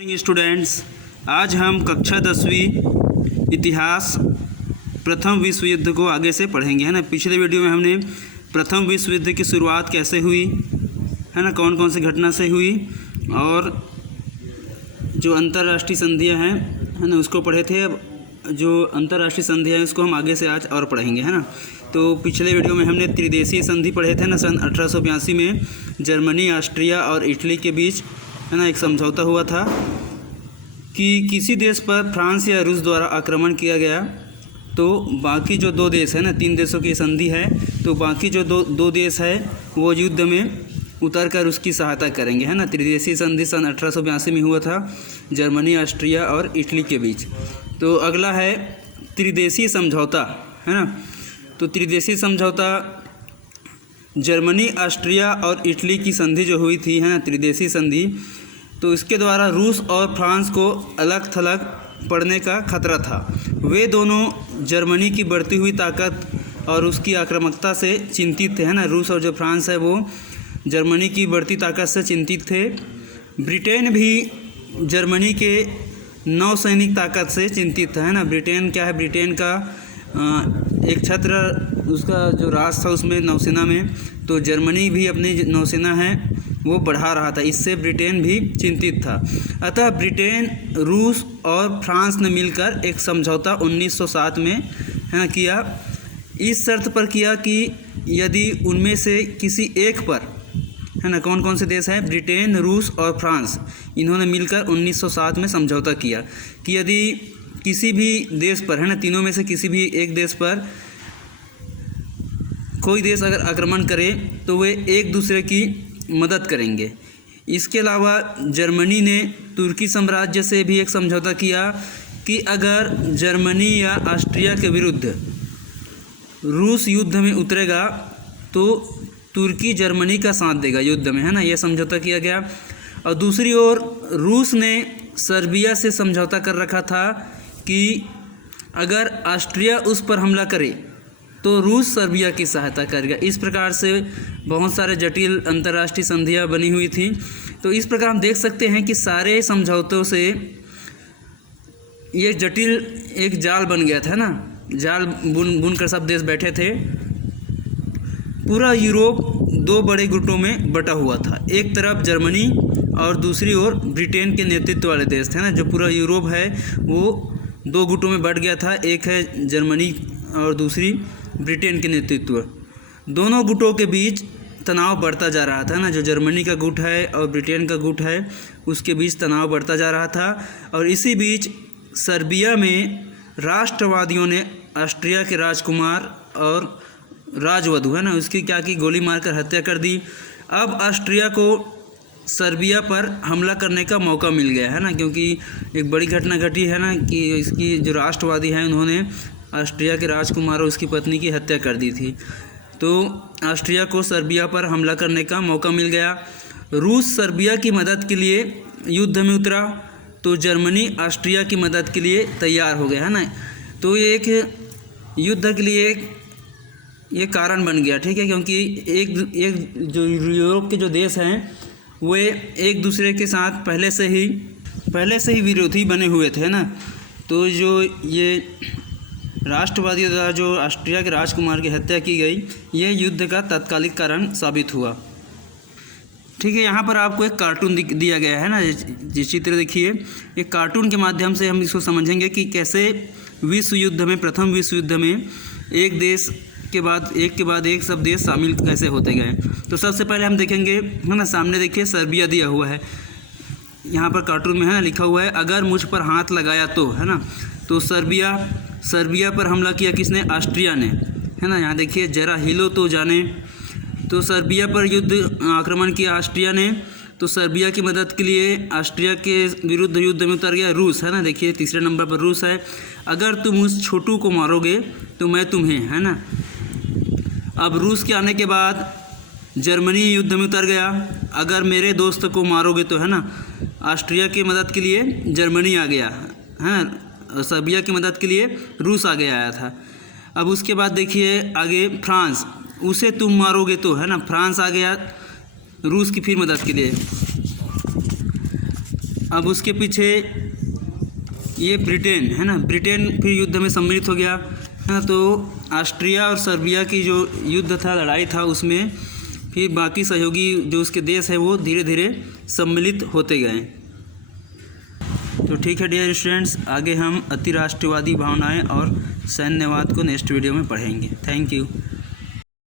Morning students, आज हम कक्षा 10वीं इतिहास प्रथम विश्व युद्ध को आगे से पढ़ेंगे, है ना। पिछले वीडियो में हमने प्रथम विश्व युद्ध की शुरुआत कैसे हुई, है ना, कौन कौन सी घटना से हुई और जो अंतर्राष्ट्रीय संधियां हैं, है ना, उसको पढ़े थे। अब जो अंतर्राष्ट्रीय संधियां हैं उसको हम आगे से आज और पढ़ेंगे, है ना। तो पिछले वीडियो में हमने त्रिदेशीय संधि पढ़े थे ना। सन 1882 में जर्मनी, ऑस्ट्रिया और इटली के बीच, है ना, एक समझौता हुआ था कि किसी देश पर फ्रांस या रूस द्वारा आक्रमण किया गया तो बाकी जो दो देश है ना, तीन देशों की संधि है, तो बाकी जो दो देश है वो युद्ध में उतर कर उसकी सहायता करेंगे, है ना। त्रिदेशीय संधि सन 1882 में हुआ था जर्मनी, ऑस्ट्रिया और इटली के बीच। तो अगला है त्रिदेशीय समझौता, है ना। तो त्रिदेशीय समझौता जर्मनी, ऑस्ट्रिया और इटली की संधि जो हुई थी, है ना, त्रिदेशीय संधि, तो इसके द्वारा रूस और फ्रांस को अलग थलग पड़ने का खतरा था। वे दोनों जर्मनी की बढ़ती हुई ताकत और उसकी आक्रामकता से चिंतित थे, है ना। रूस और जो फ्रांस है वो जर्मनी की बढ़ती ताकत से चिंतित थे। ब्रिटेन भी जर्मनी के नौसैनिक ताकत से चिंतित था, है ना। ब्रिटेन क्या है, ब्रिटेन का एक छत्र उसका जो राज था उसमें नौसेना में, तो जर्मनी भी अपनी नौसेना है वो बढ़ा रहा था, इससे ब्रिटेन भी चिंतित था। अतः ब्रिटेन, रूस और फ्रांस ने मिलकर एक समझौता 1907 में, है ना, किया। इस शर्त पर किया कि यदि उनमें से किसी एक पर, है ना, कौन कौन से देश हैं, ब्रिटेन, रूस और फ्रांस, इन्होंने मिलकर 1907 में समझौता किया कि यदि किसी भी देश पर, है ना, तीनों में से किसी भी एक देश पर कोई देश अगर आक्रमण करे तो वे एक दूसरे की मदद करेंगे। इसके अलावा जर्मनी ने तुर्की साम्राज्य से भी एक समझौता किया कि अगर जर्मनी या ऑस्ट्रिया के विरुद्ध रूस युद्ध में उतरेगा तो तुर्की जर्मनी का साथ देगा युद्ध में, है ना, यह समझौता किया गया। और दूसरी ओर रूस ने सर्बिया से समझौता कर रखा था कि अगर ऑस्ट्रिया उस पर हमला करे तो रूस सर्बिया की सहायता करेगा। इस प्रकार से बहुत सारे जटिल अंतर्राष्ट्रीय संधियां बनी हुई थी। तो इस प्रकार हम देख सकते हैं कि सारे समझौतों से ये जटिल एक जाल बन गया था ना, जाल बुन कर सब देश बैठे थे। पूरा यूरोप दो बड़े गुटों में बटा हुआ था, एक तरफ जर्मनी और दूसरी ओर ब्रिटेन के नेतृत्व वाले देश थे ना। जो पूरा यूरोप है वो दो गुटों में बट गया था, एक है जर्मनी और दूसरी ब्रिटेन के नेतृत्व। दोनों गुटों के बीच तनाव बढ़ता जा रहा था ना। जो जर्मनी का गुट है और ब्रिटेन का गुट है उसके बीच तनाव बढ़ता जा रहा था। और इसी बीच सर्बिया में राष्ट्रवादियों ने ऑस्ट्रिया के राजकुमार और राजवधु, है ना, उसकी क्या की, गोली मारकर हत्या कर दी। अब ऑस्ट्रिया को सर्बिया पर हमला करने का मौका मिल गया, है ना, क्योंकि एक बड़ी घटना घटी है ना कि इसकी जो राष्ट्रवादी हैं उन्होंने ऑस्ट्रिया के राजकुमार और उसकी पत्नी की हत्या कर दी थी। तो ऑस्ट्रिया को सर्बिया पर हमला करने का मौका मिल गया। रूस सर्बिया की मदद के लिए युद्ध में उतरा तो जर्मनी ऑस्ट्रिया की मदद के लिए तैयार हो गया, है ना। तो ये एक युद्ध के लिए ये कारण बन गया, ठीक है, क्योंकि एक जो यूरोप के जो देश हैं वे एक दूसरे के साथ पहले से ही विरोधी बने हुए थे ना। तो जो ये राष्ट्रवादियों द्वारा जो ऑस्ट्रिया के राजकुमार की हत्या की गई, ये युद्ध का तात्कालिक कारण साबित हुआ, ठीक है। यहाँ पर आपको एक कार्टून दिया गया है ना, जिस चित्र देखिए, एक कार्टून के माध्यम से हम इसको समझेंगे कि कैसे विश्व युद्ध में, प्रथम विश्व युद्ध में एक देश के बाद एक सब देश शामिल कैसे होते गए। तो सबसे पहले हम देखेंगे, है ना, सामने देखिए सर्बिया दिया हुआ है, यहाँ पर कार्टून में है ना लिखा हुआ है अगर मुझ पर हाथ लगाया तो, है ना। तो सर्बिया पर हमला किया किसने, ऑस्ट्रिया ने, है ना। यहाँ देखिए जरा हिलो तो जाने। तो सर्बिया पर आक्रमण किया ऑस्ट्रिया ने। तो सर्बिया की मदद के लिए ऑस्ट्रिया के विरुद्ध युद्ध में उतर गया रूस, है ना। देखिए तीसरे नंबर पर रूस है, अगर तुम उस छोटू को मारोगे तो मैं तुम्हें, है ना। अब रूस के आने के बाद जर्मनी युद्ध में उतर गया, अगर मेरे दोस्त को मारोगे तो, है ना। ऑस्ट्रिया की मदद के लिए जर्मनी आ गया, है, सर्बिया की मदद के लिए रूस आगे आया था। अब उसके बाद देखिए आगे फ्रांस, उसे तुम मारोगे तो, है ना, फ्रांस आ गया रूस की फिर मदद के लिए। अब उसके पीछे ये ब्रिटेन है ना, ब्रिटेन फिर युद्ध में सम्मिलित हो गया है ना। तो ऑस्ट्रिया और सर्बिया की जो युद्ध था, लड़ाई था, उसमें फिर बाकी सहयोगी जो उसके देश है वो धीरे धीरे सम्मिलित होते गए। तो ठीक है डियर स्टूडेंट्स, आगे हम अतिराष्ट्रवादी भावनाएं और सैन्यवाद को नेक्स्ट वीडियो में पढ़ेंगे। Thank you.